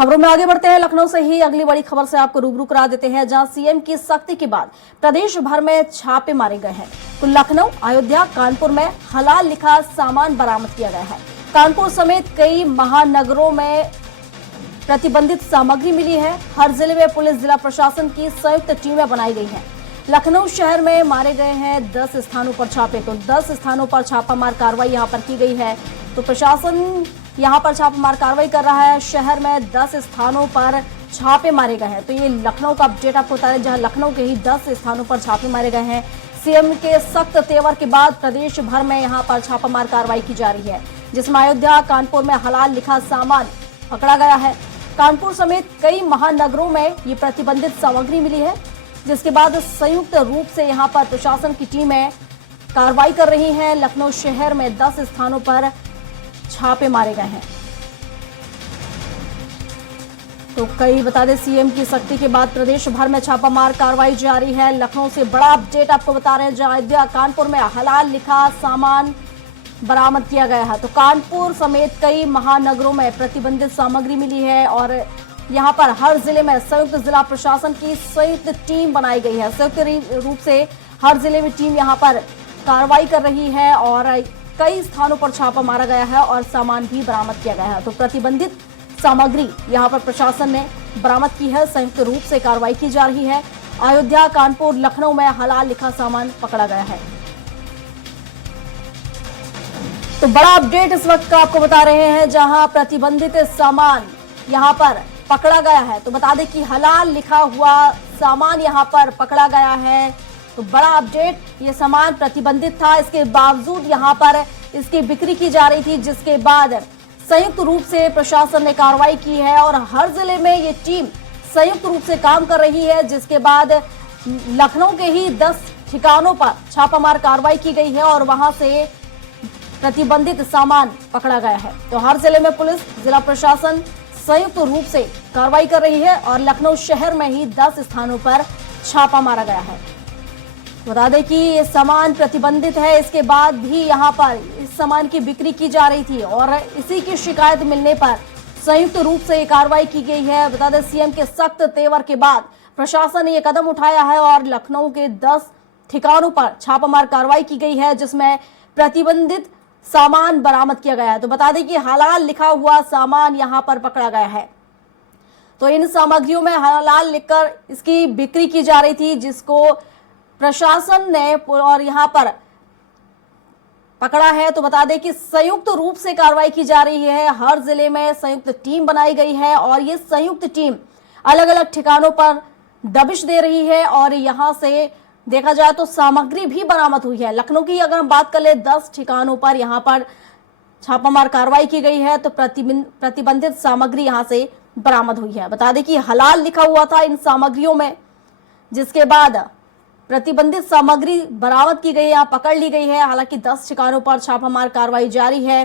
खबरों में आगे बढ़ते हैं। लखनऊ से ही अगली बड़ी खबर से आपको रूबरू करा देते हैं, जहां सीएम की सख्ती के बाद प्रदेश भर में छापे मारे गए हैं। तो लखनऊ, अयोध्या, कानपुर में हलाल लिखा सामान बरामद किया गया है। कानपुर समेत कई महानगरों में प्रतिबंधित सामग्री मिली है। हर जिले में पुलिस, जिला प्रशासन की संयुक्त टीमें बनाई गई हैं। लखनऊ शहर में मारे गए हैं 10 स्थानों पर छापे। तो 10 स्थानों पर छापामार कार्रवाई यहां पर की गई है। तो प्रशासन यहां पर छापामार कार्रवाई कर रहा है। शहर में 10 स्थानों पर छापे मारे गए हैं। तो ये लखनऊ का अपडेट आपको बता रहे, जहां लखनऊ के ही 10 स्थानों पर छापे मारे गए हैं। सीएम के सख्त तेवर के बाद प्रदेश भर में यहां पर छापामार कार्रवाई की जा रही है, जिसमें अयोध्या, कानपुर में हलाल लिखा सामान पकड़ा गया है। कानपुर समेत कई महानगरों में ये प्रतिबंधित सामग्री मिली है, जिसके बाद संयुक्त रूप से यहां पर प्रशासन की टीमें कार्रवाई कर रही हैं। लखनऊ शहर में 10 स्थानों पर छापे मारे गए हैं। तो कई बता दें, सीएम की सख्ती के बाद प्रदेश भर में छापामार कार्रवाई जारी है। लखनऊ से बड़ा अपडेट आपको बता रहे हैं, जहां अयोध्या, कानपुर में हलाल लिखा सामान बरामद किया गया है। तो कानपुर समेत कई महानगरों में प्रतिबंधित सामग्री मिली है और यहां पर हर जिले में संयुक्त जिला प्रशासन की संयुक्त टीम बनाई गई है। संयुक्त रूप से हर जिले में टीम यहां पर कार्रवाई कर रही है और कई स्थानों पर छापा मारा गया है और सामान भी बरामद किया गया है। तो प्रतिबंधित सामग्री यहां पर प्रशासन ने बरामद की है। संयुक्त रूप से कार्रवाई की जा रही है। अयोध्या, कानपुर, लखनऊ में हलाल लिखा सामान पकड़ा गया है। तो बड़ा अपडेट इस वक्त का आपको बता रहे हैं, जहां प्रतिबंधित सामान यहां पर पकड़ा गया है। तो बता दें कि हलाल लिखा हुआ सामान यहां पर पकड़ा गया है। तो बड़ा अपडेट, ये सामान प्रतिबंधित था, इसके बावजूद यहां पर इसकी बिक्री की जा रही थी, जिसके बाद संयुक्त रूप से प्रशासन ने कार्रवाई की है और हर जिले में ये टीम संयुक्त रूप से काम कर रही है। जिसके बाद लखनऊ के ही 10 ठिकानों पर छापामार कार्रवाई की गई है और वहां से प्रतिबंधित सामान पकड़ा गया है। तो हर जिले में पुलिस, जिला प्रशासन संयुक्त रूप से कार्रवाई कर रही है और लखनऊ शहर में ही 10 स्थानों पर छापा मारा गया है। बता दें कि ये सामान प्रतिबंधित है, इसके बाद भी यहां पर इस सामान की बिक्री की जा रही थी और इसी की शिकायत मिलने पर संयुक्त रूप से ये कार्रवाई की गई है। बता दें, सीएम के सख्त तेवर के बाद प्रशासन ने ये कदम उठाया है और लखनऊ के 10 ठिकानों पर छापामार कार्रवाई की गई है, जिसमें प्रतिबंधित सामान बरामद किया गया है। तो बता दें कि हलाल लिखा हुआ सामान यहां पर पकड़ा गया है। तो इन सामग्रियों में हलाल लिखकर इसकी बिक्री की जा रही थी, जिसको प्रशासन ने और यहां पर पकड़ा है। तो बता दें कि संयुक्त रूप से कार्रवाई की जा रही है। हर जिले में संयुक्त टीम बनाई गई है और ये संयुक्त टीम अलग अलग ठिकानों पर दबिश दे रही है और यहां से देखा जाए तो सामग्री भी बरामद हुई है। लखनऊ की अगर हम बात कर ले, 10 ठिकानों पर यहां पर छापामार कार्रवाई की गई है। तो प्रतिबंधित सामग्री यहां से बरामद हुई है। बता दें कि हलाल लिखा हुआ था इन सामग्रियों में, जिसके बाद प्रतिबंधित सामग्री बरामद की गई है, पकड़ ली गई है। हालांकि 10 ठिकानों पर छापामार कार्रवाई जारी है।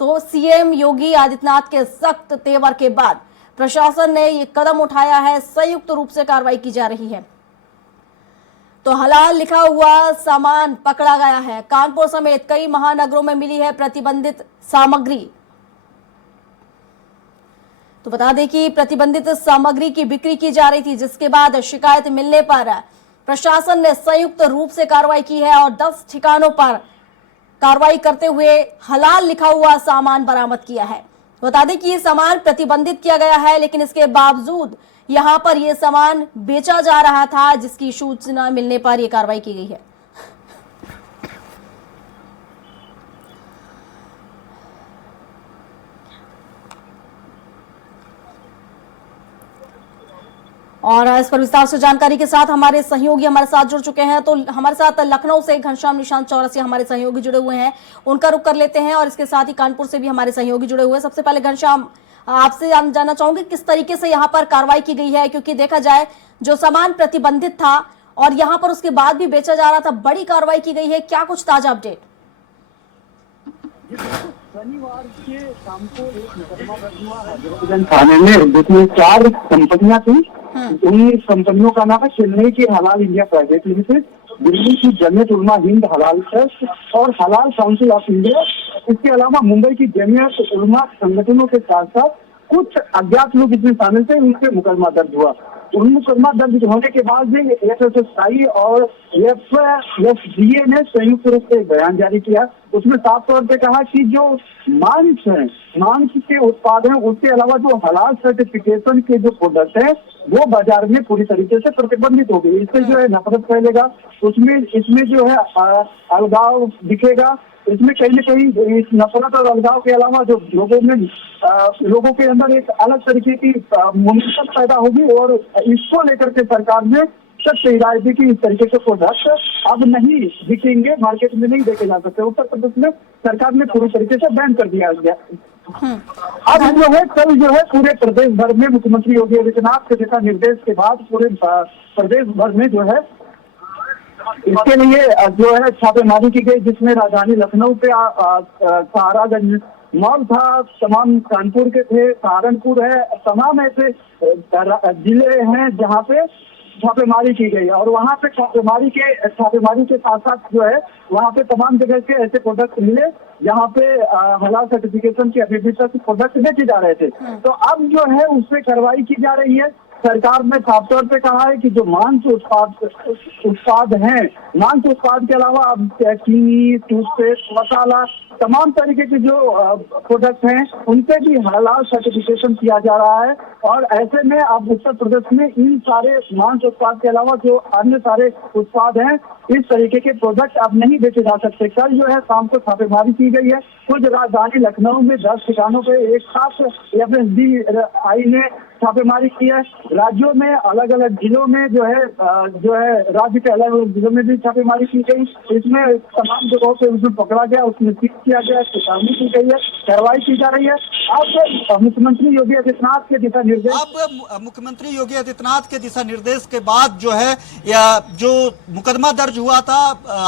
तो सीएम योगी आदित्यनाथ के सख्त तेवर के बाद प्रशासन ने ये कदम उठाया है, संयुक्त रूप से कार्रवाई की जा रही है। तो हलाल लिखा हुआ सामान पकड़ा गया है। कानपुर समेत कई महानगरों में मिली है प्रतिबंधित सामग्री। तो बता दें कि प्रतिबंधित सामग्री की बिक्री की जा रही थी, जिसके बाद शिकायत मिलने पर प्रशासन ने संयुक्त रूप से कार्रवाई की है और 10 ठिकानों पर कार्रवाई करते हुए हलाल लिखा हुआ सामान बरामद किया है। बता दें कि ये सामान प्रतिबंधित किया गया है, लेकिन इसके बावजूद यहां पर यह सामान बेचा जा रहा था, जिसकी सूचना मिलने पर यह कार्रवाई की गई है। और इस पर विस्तार से जानकारी के साथ हमारे सहयोगी हमारे साथ जुड़ चुके हैं। तो हमारे साथ लखनऊ से घनश्याम निशांत चौरसिया हमारे सहयोगी जुड़े हुए हैं, उनका रुख कर लेते हैं और इसके साथ ही कानपुर से भी हमारे सहयोगी जुड़े हुए हैं। सबसे पहले घनश्याम, आपसे जानना चाहूंगी किस तरीके से यहाँ पर कार्रवाई की गई है, क्योंकि देखा जाए जो सामान प्रतिबंधित था और यहाँ पर उसके बाद भी बेचा जा रहा था, बड़ी कार्रवाई की गई है, क्या कुछ ताजा अपडेट? शनिवार के शाम को एक मुकदमा दर्ज हुआ है थाने में, जिसमें 4 कंपनियां थी। उन कंपनियों का नाम है चेन्नई की हलाल इंडिया प्राइवेट लिमिटेड, दिल्ली की जमीयत उलमा हिंद हलाल ट्रस्ट और हलाल काउंसिल ऑफ इंडिया। इसके अलावा मुंबई की जमीयत उलमा संगठनों के साथ साथ कुछ अज्ञात लोग इसमें शामिल थे, उनसे मुकदमा दर्ज हुआ। उन मुकदमा दर्ज होने के बाद में एफएसएसआई और एफएसडीए ने संयुक्त रूप से एक बयान जारी किया। उसमें साफ तौर पे कहा कि जो मांस है, मांस के उत्पाद हैं, उसके अलावा जो हलाल सर्टिफिकेशन के जो प्रोडक्ट है वो बाजार में पूरी तरीके से प्रतिबंधित हो गई। इससे जो है नफरत फैलेगा, इसमें जो है अलगाव दिखेगा। इसमें कहीं न कहीं इस नफरत और अलगाव के अलावा जो लोगों के अंदर एक अलग तरीके की मुनसिबत पैदा होगी और इसको लेकर के सरकार ने सख्त हिदायत दी कि इस तरीके के प्रोडक्ट अब नहीं बिकेंगे, मार्केट में नहीं देखे जा सकते। उत्तर प्रदेश में सरकार ने पूरी तरीके से बैन कर दिया गया। अब जो है कल जो है पूरे प्रदेश भर में मुख्यमंत्री योगी आदित्यनाथ के दिशा निर्देश के बाद पूरे प्रदेश भर में जो है इसके लिए जो है छापेमारी की गई, जिसमें राजधानी लखनऊ पे सहारागंज मॉल था, तमाम कानपुर के थे, सहारनपुर है, तमाम ऐसे जिले हैं जहाँ पे छापेमारी की गई। और वहाँ पे छापेमारी के साथ साथ जो है वहाँ पे तमाम जगह के ऐसे प्रोडक्ट मिले जहाँ पे हलाल सर्टिफिकेशन के अभी तक प्रोडक्ट बेचे जा रहे थे। तो अब जो है उस पर कार्रवाई की जा रही है। सरकार ने साफ तौर पे कहा है कि जो मांस उत्पाद हैं, मांस उत्पाद के अलावा अब चीनी, टूथपेस्ट, मसाला, तमाम तरीके के जो प्रोडक्ट हैं उनसे भी हलाल सर्टिफिकेशन किया जा रहा है। और ऐसे में अब उत्तर प्रदेश में इन सारे मांस उत्पाद के अलावा जो अन्य सारे उत्पाद हैं, इस तरीके के प्रोडक्ट अब नहीं बेचे जा सकते। कल जो है शाम को छापेमारी की गई है। खुद राजधानी लखनऊ में 10 ठिकानों पे एक साथ एफएसडीआई ने छापेमारी की है। राज्यों में अलग अलग जिलों में जो है राज्य के अलग अलग जिलों में भी छापेमारी की गई। इसमें तमाम जगहों पे उसमें पकड़ा गया, उसमें सीज किया गया, चेतावनी की गई है, कार्रवाई की जा रही है। अब मुख्यमंत्री योगी आदित्यनाथ के दिशा निर्देश के बाद जो है जो मुकदमा दर्ज हुआ था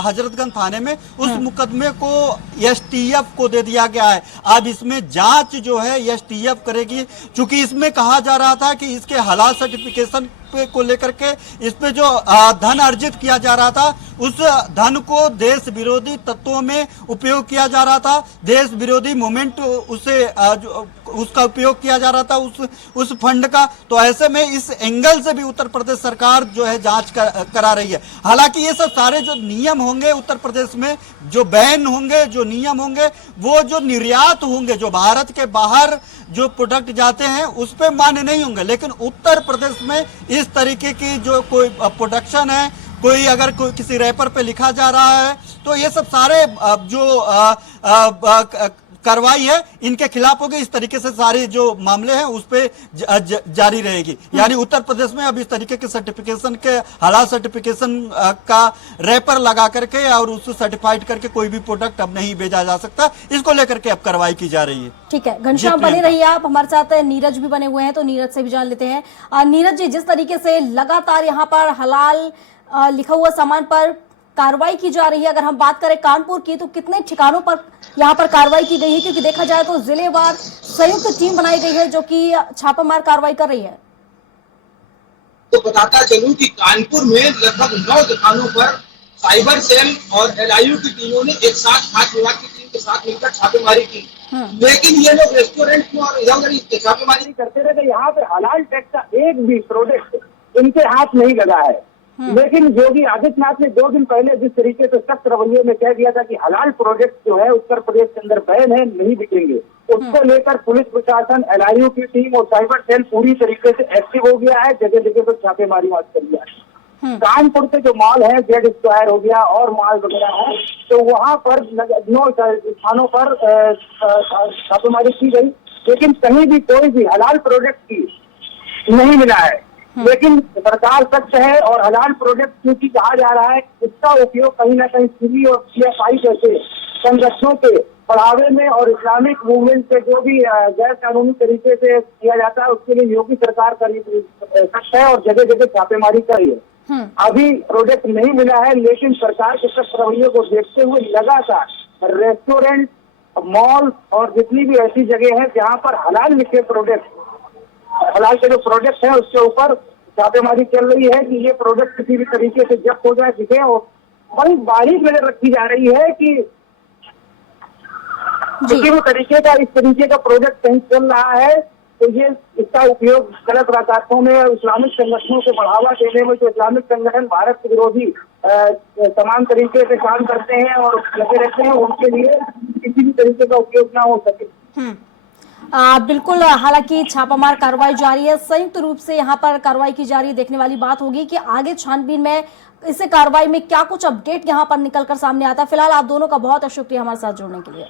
हजरतगंज थाने में, उस मुकदमे को एसटीएफ को दे दिया गया है। अब इसमें जांच जो है एसटीएफ करेगी, क्योंकि इसमें कहा जा रहा था कि इसके हलाल सर्टिफिकेशन को लेकर के इस पे जो धन अर्जित किया जा रहा था, उस धन को देश विरोधी तत्वों में उपयोग किया जा रहा था, देश विरोधी मूवमेंट उसका उपयोग किया जा रहा था उस फंड का। तो ऐसे में इस एंगल से भी उत्तर प्रदेश सरकार जो है जांच करा रही है। हालांकि ये सब सारे जो नियम होंगे उत्तर प्रदेश में, जो बैन होंगे, जो नियम होंगे, वो जो निर्यात होंगे, जो भारत के बाहर जो प्रोडक्ट जाते हैं उस पे मान्य नहीं होंगे। लेकिन उत्तर प्रदेश में इस तरीके की जो कोई प्रोडक्शन है, कोई अगर कोई किसी रैपर पे लिखा जा रहा है, तो ये सब सारे जो कार्रवाई है इनके खिलाफ होगी। इस तरीके से सारे जो मामले हैं उस पे जारी रहेगी। यानी उत्तर प्रदेश में अब इस तरीके के सर्टिफिकेशन के हलाल सर्टिफिकेशन का रैपर लगा करके और उसको सर्टिफाइड करके कोई भी प्रोडक्ट अब नहीं भेजा जा सकता। इसको लेकर के अब कार्रवाई की जा रही है। ठीक है, घनश्याम बने रहिए आप हमारे साथ। नीरज भी बने हुए हैं, तो नीरज से भी जान लेते हैं। नीरज जी, जिस तरीके से लगातार यहाँ पर हलाल लिखा हुआ सामान पर कार्रवाई की जा रही है, अगर हम बात करें कानपुर की, तो कितने ठिकानों पर यहाँ पर कार्रवाई की गई है? क्योंकि देखा जाए तो जिलेवार संयुक्त टीम बनाई गई है जो कि छापामार कार्रवाई कर रही है। तो बताता चलूं कि कानपुर में लगभग 9 दुकानों पर साइबर सेल और एलआईयू की टीमों ने एक साथ खाद्य विभाग की टीम के साथ मिलकर छापेमारी की। लेकिन ये लोग रेस्टोरेंट में और इधर छापेमारी करते रहे। तो यहाँ पे हलाल टैक्स का एक भी प्रोडक्ट इनके हाथ नहीं लगा है। लेकिन योगी आदित्यनाथ ने 2 दिन पहले जिस तरीके से सख्त रवैये में कह दिया था कि हलाल प्रोडक्ट जो है उत्तर प्रदेश के अंदर बैन है, नहीं बिकेंगे, उसको लेकर पुलिस प्रशासन, एलआईयू की टीम और साइबर सेल पूरी तरीके से एक्टिव हो गया है। जगह जगह पर छापेमारी कर दिया है। कानपुर के जो मॉल है, जेड स्क्वायर हो गया और मॉल वगैरह है, तो वहाँ पर 9 स्थानों पर छापेमारी की गई, लेकिन कहीं भी कोई भी हलाल प्रोडक्ट की नहीं मिला है। लेकिन सरकार सख्त है और हलाल प्रोडक्ट क्योंकि कहा जा रहा है, इसका उपयोग कहीं ना कहीं सिमी और पीएफआई जैसे संगठनों के बढ़ावे में और इस्लामिक मूवमेंट से जो भी गैर कानूनी तरीके से किया जाता है, उसके लिए योगी सरकार सख्त है और जगह जगह छापेमारी कर रही है। अभी प्रोडक्ट नहीं मिला है, लेकिन सरकार के सख्त रवैये को देखते हुए लगातार रेस्टोरेंट, मॉल और जितनी भी ऐसी जगह है जहाँ पर हलाल लिखे प्रोडक्ट, हलाल के जो प्रोडक्ट है उसके ऊपर छापेमारी चल रही है कि ये प्रोडक्ट किसी भी तरीके से जब्त हो जाए, दिखे। और बड़ी बारीक नजर रखी जा रही है कि किसी भी तरीके का इस तरीके का प्रोडक्ट कहीं चल रहा है तो ये इसका उपयोग गलत रास्तों में और इस्लामिक संगठनों को बढ़ावा देने में, जो इस्लामिक संगठन भारत के विरोधी समान तरीके से काम करते हैं और लगे रहते हैं, उनके लिए किसी भी तरीके का उपयोग ना हो सके। बिल्कुल, हालांकि छापामार कार्रवाई जारी है, संयुक्त रूप से यहाँ पर कार्रवाई की जा रही है। देखने वाली बात होगी कि आगे छानबीन में इस कार्रवाई में क्या कुछ अपडेट यहाँ पर निकलकर सामने आता है। फिलहाल आप दोनों का बहुत शुक्रिया हमारे साथ जुड़ने के लिए।